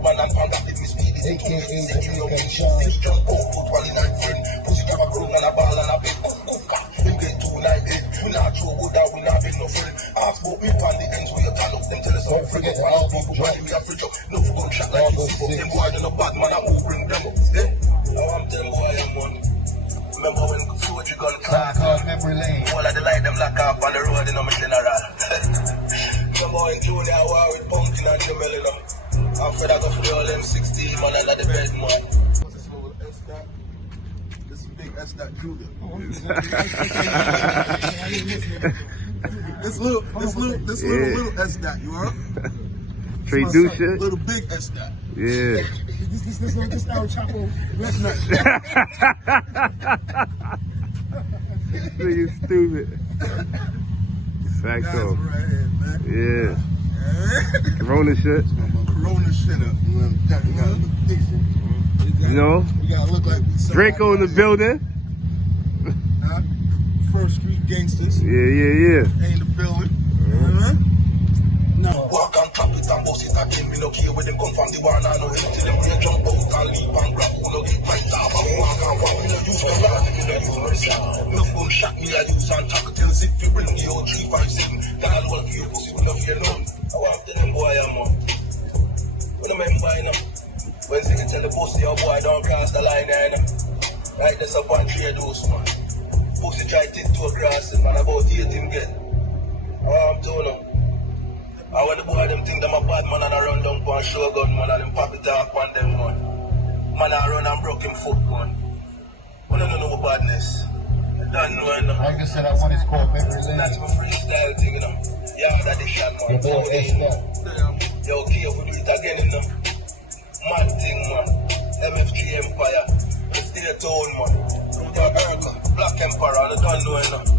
man and found that me speed is into it. Say him no mean shit. Six jump out, put one in our friend. Pussy grab a grown and a ball and a bed. Him get 298. We not throw wood out, we not beg no friend. Ask about me on the ends where you call up them tell us how friend up and all people body me a fridge up. No for gun shot like you see. Them boys in a bad man and who bring them up. Now I'm them boy I'm on. Remember when Fuji gun class? Memory lane. All of the light them lock off on the road in my general. Remember when Junior war with pumpkin and the melon. After that go for the all M16 man under the bed man. This little S-Dot. This is big S-Dot Junior. This little S-Dot, you heard? Trey do shit? Little big S-Dot. Yeah. This our chapel. You stupid. Facto. Right here, man. Yeah. Corona shit. Corona shit up. You gotta look decent. You know? You gotta look like Draco in the building. First Street Gangsters. Yeah. Ain't the building. no. Walk on top it and bust it again. Me no care where them come from the one. I know him till them real jump out and leap and grab. Who no get my job and walk and walk. Me no use my rod, me no use my shot. No gun shot me I use and tackle till zip you bring the old 357. That all for you pussy we no fear none. I want to them boy I'm on. When I'm buying them. When they tell the pussy your boy don't cross the line there. Right there's up on trade those man. Pussy try to take to a grass man about 8 him get. I want to know. I want the boy them think them a bad man and I run down for a shotgun man and them pop it off on them man. Man I run and broke him foot man. I don't know no badness. I don't know enough. Like I said, I want his called memory lane. That's my freestyle thing, you know. Yeah, that is shot man. Yo, careful do it again, you know. Mad thing man. MFG Empire. Stay at home man. America. Black Emperor, I don't know enough.